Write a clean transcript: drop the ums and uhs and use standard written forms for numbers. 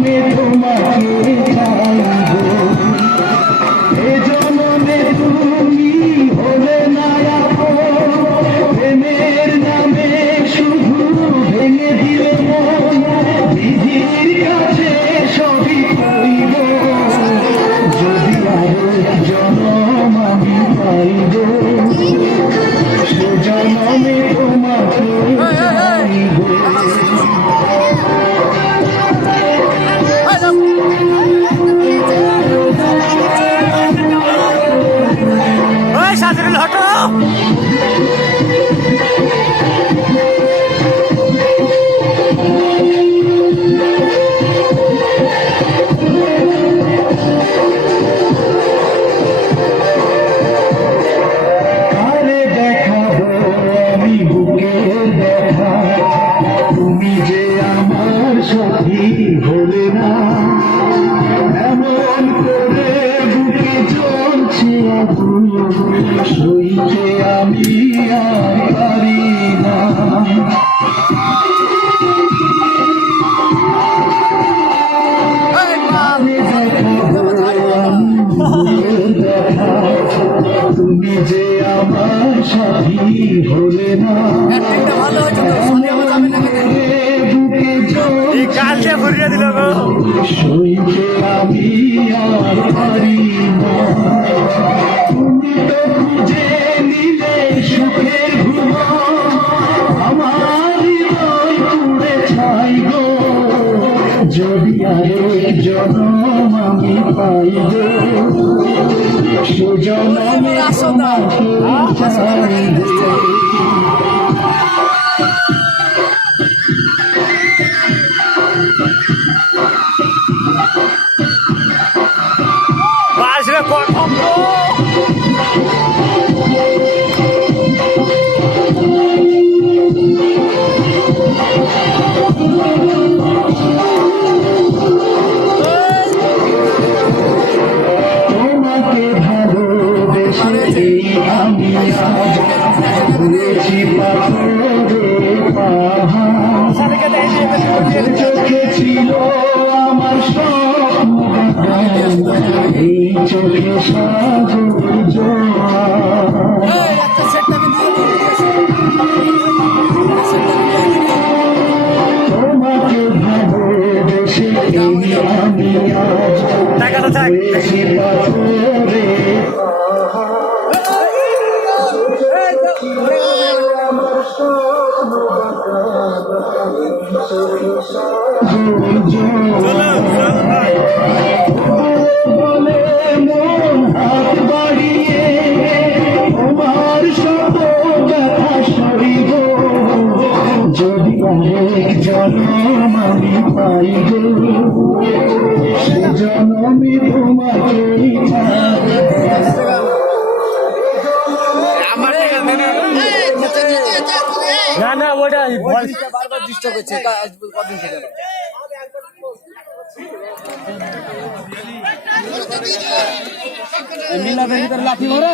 জনমে তোমাকে চাইব, এ জনমে তুমি হলে না আপন, প্রেমের নামে শুধু ভেঙে দিলে মন, বিধির কাছে সবই কইব, যদি আরো জনম আমি পাইব, সে জনমে তোমাকে চাইব। তুমি যে আমার সাথী হলে না, এমন করে বুকে জ্বলছে আগুন, সইতে আমি আর পারি না। তুমি যে আমার সাথী হলে না, সইতে আমি আর পারি না। তুমি তো খুঁজে নিলে সুখের ঘুমা, আমার হৃদয় পুড়ে ছাই গো, যদি আরেক জনম আমি পাই গো, সে জনমে তোমাকে চাইব। তোমাকে ভালোবেসে আমি আজ ঘুরেছি পাথরে পাহাড়, চোখে ছিল আমার স্বপ্ন, এই চোখে সাগর জোয়ার। তোমাকে ভালোবেসে আমি আজ ঘুরেছি পাথরে বলে মন হাত বাড়িয়ে তোমার সব ব্যথা সরিব, যদি অনেক জনম আমি পাইব, সে জনমে তোমাকে না না ওটা বারবার ডিস্টার্ব হচ্ছে কদিন থেকে। মিলা লাঠি মারা